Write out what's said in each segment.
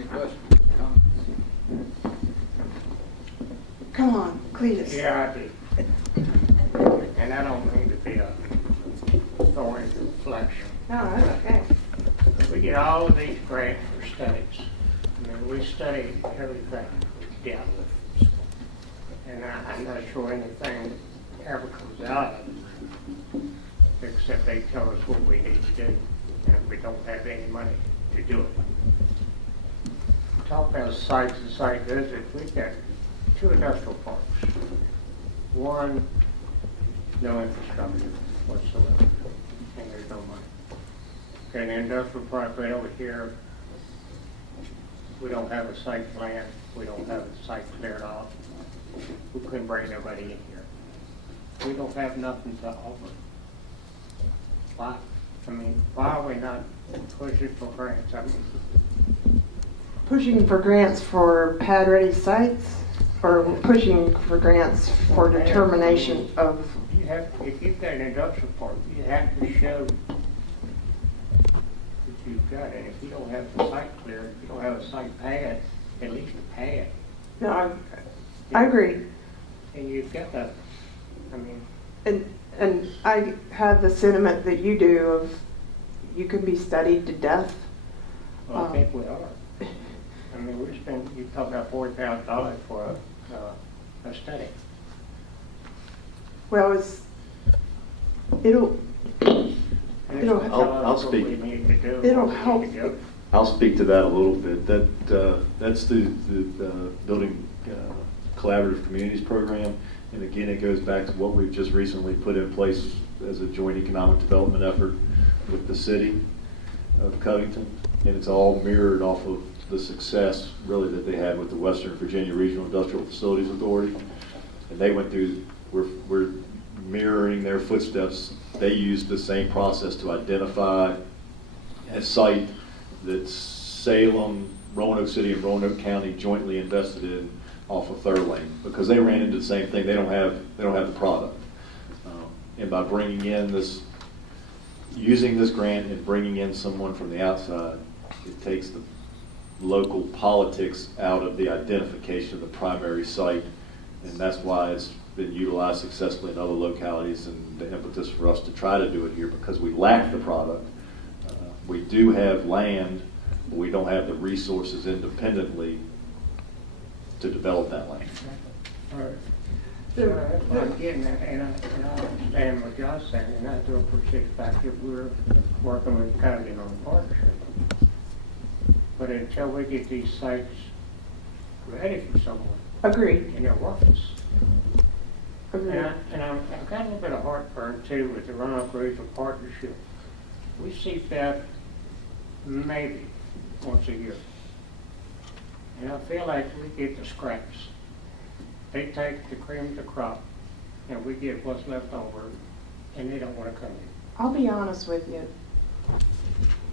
Any questions, comments? Come on, Cletus. Yeah, I do. And I don't mean to be a thorn in your flesh. No, that's okay. We get all of these grants for studies. I mean, we study everything to death. And I'm not sure anything ever comes out of it, except they tell us what we need to do, and we don't have any money to do it. Talk about sites and site visits, we've got 2 industrial parks. One, no infrastructure whatsoever, and there's no money. Okay, the industrial park right over here, we don't have a site plan, we don't have a site cleared off. We couldn't bring nobody in here. We don't have nothing to offer. Why? I mean, why are we not pushing for grants? I mean, Pushing for grants for pad-ready sites, or pushing for grants for determination of, you have, if you've got an industrial park, you have to show that you've got it. If you don't have the site clear, if you don't have a site pad, at least a pad. no, I agree. And you've got that, I mean, And I have the sentiment that you do of you can be studied to death. well, I think we are. I mean, we spent, you talk about $40,000 for a study. Well, it'll And it's It'll- gonna tell I'll us what we speak. need to do, It'll what we help. need to do. I'll speak to that a little bit. That's the Building Collaborative Communities Program. And again, it goes back to what we've just recently put in place as a joint economic development effort with the city of Covington. And it's all mirrored off of the success really that they had with the Western Virginia Regional Industrial Facilities Authority. And they went through, we're mirroring their footsteps. They used the same process to identify a site that Salem, Roanoke City, and Roanoke County jointly invested in off of Third Lane, because they ran into the same thing. They don't have the product. And by bringing in this, using this grant and bringing in someone from the outside, it takes the local politics out of the identification of the primary site, and that's why it's been utilized successfully in other localities, and the impetus for us to try to do it here, because we lack the product. We do have land, but we don't have the resources independently to develop that land. All right. So that's what I'm getting at, and I understand what y'all saying, and I do appreciate the fact that we're working with Covington on a partnership. But until we get these sites ready for someone, agree. and they're worthless. Agree. And I've got a little bit of heartburn too with the Roanoke Regional Partnership. We see that maybe once a year. And I feel like we get the scraps. They take the cream of the crop, and we get what's left over, and they don't want to come in. I'll be honest with you,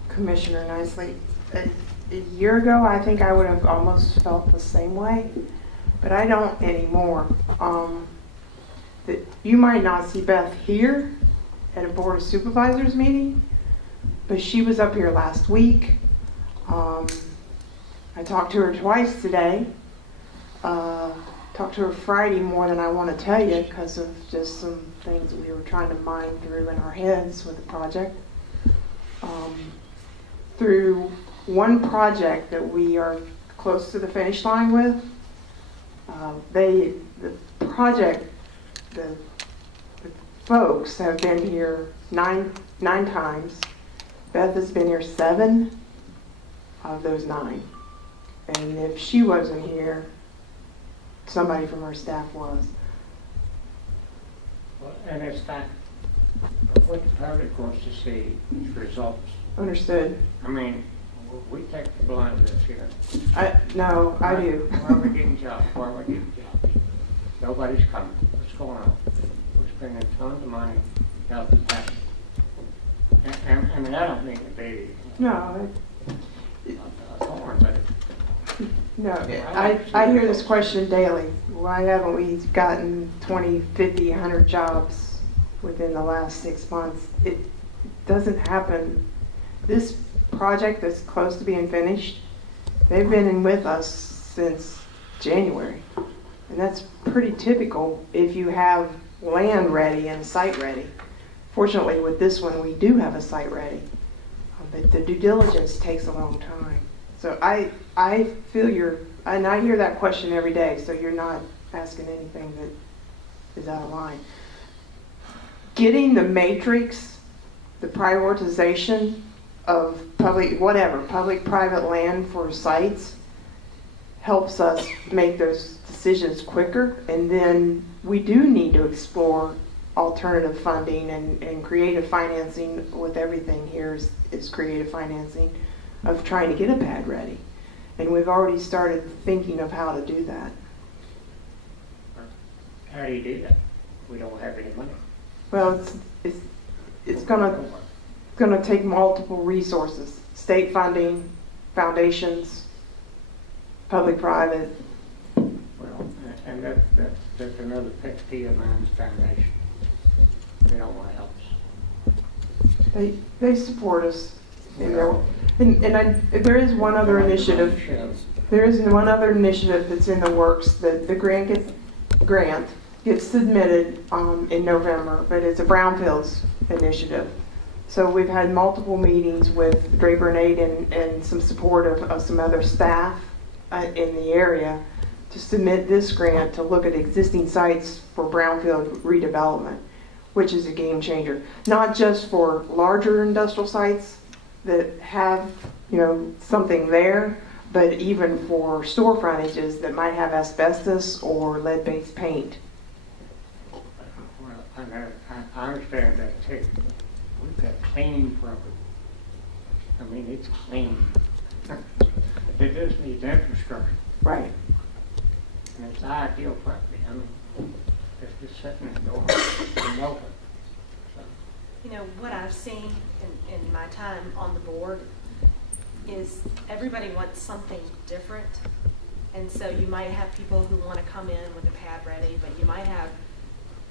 Commissioner Nicely. A year ago, I think I would have almost felt the same way, but I don't anymore. That you might not see Beth here at a Board of Supervisors meeting, but she was up here last week. I talked to her twice today. Talked to her Friday more than I want to tell you because of just some things that we were trying to mine through in our heads with the project. Through one project that we are close to the finish line with, the folks have been here nine times. Beth has been here 7 of those 9. And if she wasn't here, somebody from her staff was. Well, and it's not what the public wants to see is results. Understood. I mean, we take the blind of this here. I do. Why are we getting jobs? Why are we getting jobs? Nobody's coming. What's going on? We're spending tons of money. Nothing's happening. And I mean, I don't mean to be No, a thorn, but no. I hear this question daily. Why haven't we gotten 20, 50, 100 jobs within the last 6 months? It doesn't happen. This project that's close to being finished They've been in with us since January. And that's pretty typical if you have land ready and site ready. Fortunately, with this one, we do have a site ready. But the due diligence takes a long time. So I feel and I hear that question every day, so you're not asking anything that is out of line. Getting the matrix, the prioritization of public-private land for sites helps us make those decisions quicker. And then we do need to explore alternative funding and creative financing. With everything here is creative financing of trying to get a pad ready. And we've already started thinking of how to do that. How do you do that? We don't have any money. Well, it's gonna take multiple resources: state funding, foundations, public-private. Well, and that's another pet peeve of mine's foundation. They don't want to help us. They support us. There is one other initiative. There is one other initiative that's in the works. The grant gets submitted in November, but it's a brownfields initiative. So we've had multiple meetings with Draper and Aiden and some support of some other staff in the area to submit this grant to look at existing sites for brownfield redevelopment, which is a game changer. Not just for larger industrial sites that have, something there, but even for store frontages that might have asbestos or lead-based paint. Well, I understand that too. We've got clean property. I mean, it's clean. It just needs infrastructure. Right. And it's ideal property. I mean, it's just sitting in the door and open. So, What I've seen in my time on the board is everybody wants something different. And so you might have people who want to come in with a pad ready, but you might have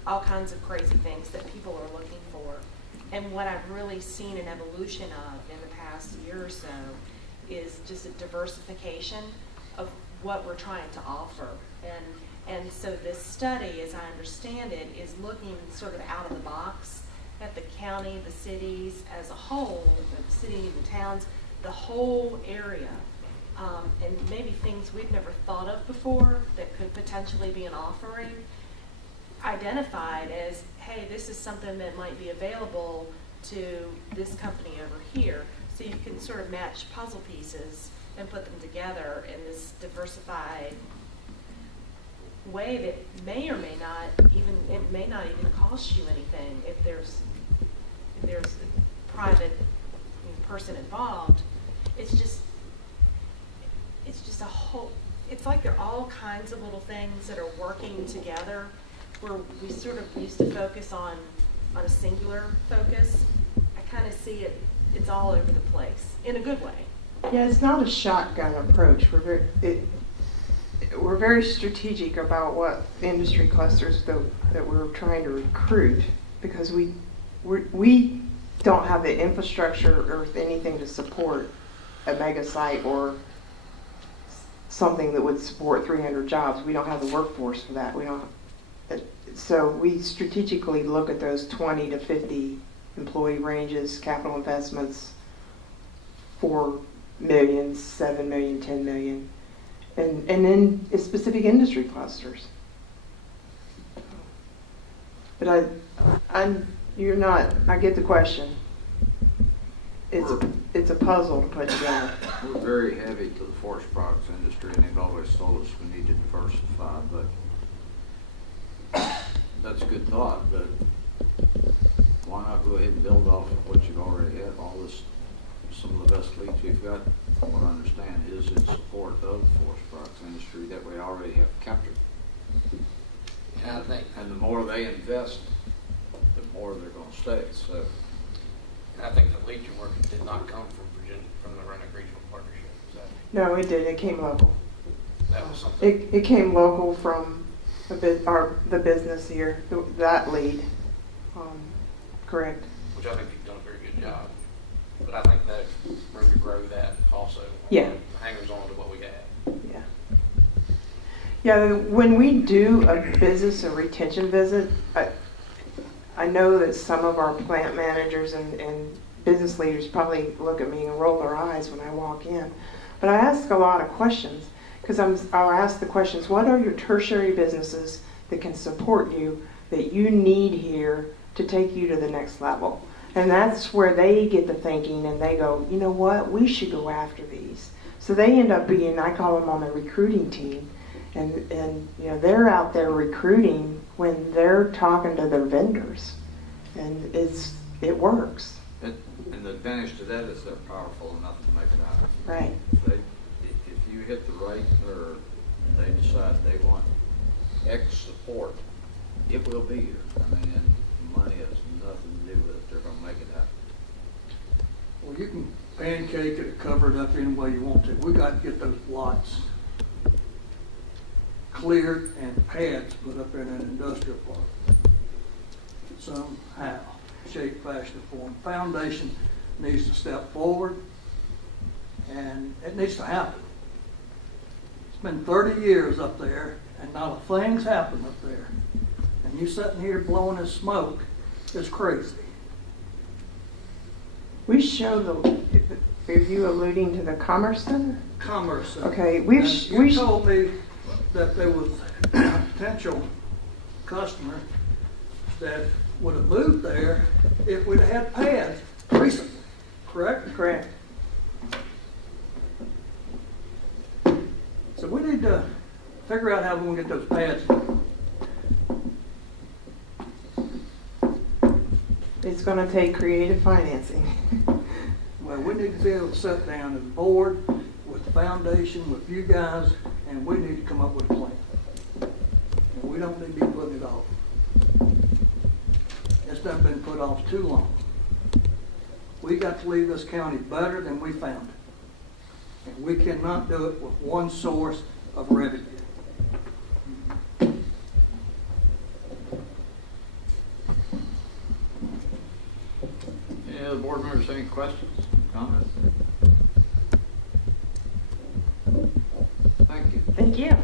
all kinds of crazy things that people are looking for. And what I've really seen an evolution of in the past year or so is just a diversification of what we're trying to offer. And so this study, as I understand it, is looking sort of out of the box at the county, the cities as a whole, the cities and towns, the whole area, and maybe things we've never thought of before that could potentially be an offering, identified as, hey, this is something that might be available to this company over here. So you can sort of match puzzle pieces and put them together in this diversified way that may or may not even cost you anything if there's a private person involved. It's just a whole. It's like there are all kinds of little things that are working together, where we sort of used to focus on a singular focus. I kind of see it's all over the place in a good way. Yeah, it's not a shotgun approach. We're very strategic about what industry clusters that we're trying to recruit, because we don't have the infrastructure or anything to support a mega site or something that would support 300 jobs. We don't have the workforce for that. So we strategically look at those 20 to 50 employee ranges, capital investments, 4 million, 7 million, 10 million, and then specific industry clusters. But I get the question. It's a puzzle to put together. We're very heavy to the forest products industry, and they've always told us we need to diversify, but that's a good thought, but why not go ahead and build off of what you've already had? Some of the best leads we've got, from what I understand, is in support of the forest products industry that we already have captured. Yeah, I think. And the more they invest, the more they're going to stay. So, I think the lead you're working did not come from Virginia, from the Roanoke Regional Partnership. No, it did. It came local. That was something. It came local from the business here. That lead, correct. Which I think you've done a very good job. But I think that room to grow that also. Yeah. hangers on to what we have. Yeah. Yeah, when we do a business or retention visit, I know that some of our plant managers and business leaders probably look at me and roll their eyes when I walk in. But I ask a lot of questions, because I'll ask the questions, what are your tertiary businesses that can support you, that you need here to take you to the next level? And that's where they get to thinking and they go, you know what, we should go after these. So they end up being, I call them on the recruiting team. And you know, they're out there recruiting when they're talking to their vendors. And it works. And the advantage to that is they're powerful enough to make it happen. Right. If you hit the right nerve and they decide they want X support, it will be here. I mean, and money has nothing to do with it. They're going to make it happen. Well, you can pancake it or cover it up any way you want to. We got to get those lots cleared and pads put up in an industrial park. Somehow, shape, fashion, or form. Foundation needs to step forward, and it needs to happen. It's been 30 years up there, and not a thing's happened up there. And you sitting here blowing this smoke is crazy. We show the, are you alluding to the Commerce Center? Commerce Center. Okay, You told me that there was a potential customer that would have moved there if we'd had pads recently, correct? Correct. So we need to figure out how we're going to get those pads. It's going to take creative financing. Well, we need to be able to sit down as a board with the foundation, with you guys, and we need to come up with a plan. And we don't need to be putting it off. It's done been put off too long. We got to leave this county better than we found it. And we cannot do it with one source of revenue. Any other board members, any questions, comments? Thank you. Thank you.